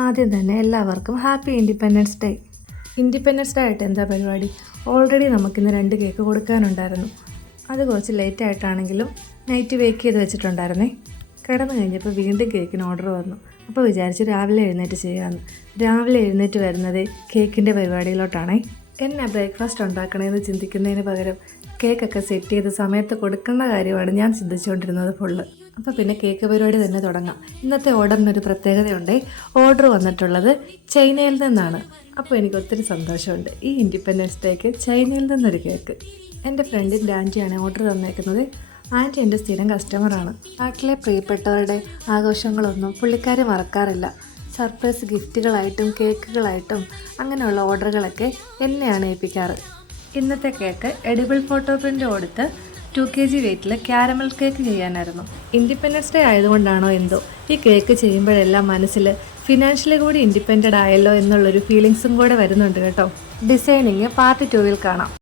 ആദ്യം തന്നെ എല്ലാവർക്കും happy independence day. Independence day ആയിട്ട് എന്താ പരിപാടി? ഓൾറെഡി നമുക്കിന്ന് 2 കേക്ക് കൊടുക്കാനുണ്ടായിരുന്നു. അത് കുറച്ച് ലേറ്റ് ആയിട്ടാണെങ്കിലും നൈറ്റ് ബേക്ക് ചെയ്ത് വെച്ചിട്ടുണ്ടായിരുന്നേ. കിടന്നു കഴിഞ്ഞപ്പോൾ വീണ്ടും കേക്കിന് ഓർഡർ വന്നു. അപ്പോൾ വിചാരിച്ചു രാവിലെ എഴുന്നേറ്റ് ചെയ്യാമെന്ന്. രാവിലെ എഴുന്നേറ്റ് വരുന്നത് കേക്കിൻ്റെ പരിപാടിയിലോട്ടാണേ. എന്നെ ബ്രേക്ക്ഫാസ്റ്റ് ഉണ്ടാക്കണമെന്ന് ചിന്തിക്കുന്നതിന് പകരം കേക്കൊക്കെ സെറ്റ് ചെയ്ത് സമയത്ത് കൊടുക്കുന്ന കാര്യമാണ് ഞാൻ ചിന്തിച്ചുകൊണ്ടിരുന്നത് ഫുള്ള്. അപ്പോൾ പിന്നെ കേക്ക് പരിപാടി തന്നെ തുടങ്ങാം. ഇന്നത്തെ ഓർഡറിനൊരു പ്രത്യേകതയുണ്ട്. ഓർഡർ വന്നിട്ടുള്ളത് ചൈനയിൽ നിന്നാണ്. അപ്പോൾ എനിക്ക് ഒത്തിരി സന്തോഷമുണ്ട്. ഈ ഇൻഡിപെൻഡൻസ് ഡേക്ക് ചൈനയിൽ നിന്നൊരു കേക്ക്. എൻ്റെ ഫ്രണ്ടിൻ്റെ ആൻറ്റിയാണ് ഓർഡർ തന്നേക്കുന്നത്. ആൻറ്റി എൻ്റെ സ്ഥിരം കസ്റ്റമറാണ്. നാട്ടിലെ പ്രിയപ്പെട്ടവരുടെ ആഘോഷങ്ങളൊന്നും പുള്ളിക്കാരി മറക്കാറില്ല. സർപ്രൈസ് ഗിഫ്റ്റുകളായിട്ടും കേക്കുകളായിട്ടും അങ്ങനെയുള്ള ഓർഡറുകളൊക്കെ എന്നെയാണ് ഏൽപ്പിക്കാറ്. ഇന്നത്തെ കേക്ക് എഡിബിൾ ഫോട്ടോ പ്രിൻ്റ് കൊടുത്ത് 2 kg വെയിറ്റിൽ ക്യാരമൽ കേക്ക് ചെയ്യാനായിരുന്നു. ഇൻഡിപെൻഡൻസ് ഡേ ആയതുകൊണ്ടാണോ എന്തോ ഈ കേക്ക് ചെയ്യുമ്പോഴെല്ലാം മനസ്സിൽ ഫിനാൻഷ്യലി കൂടി ഇൻഡിപെൻഡൻ്റ് ആയല്ലോ എന്നുള്ളൊരു ഫീലിങ്സും കൂടെ വരുന്നുണ്ട് കേട്ടോ. ഡിസൈനിങ് പാർട്ട് 2 കാണാം.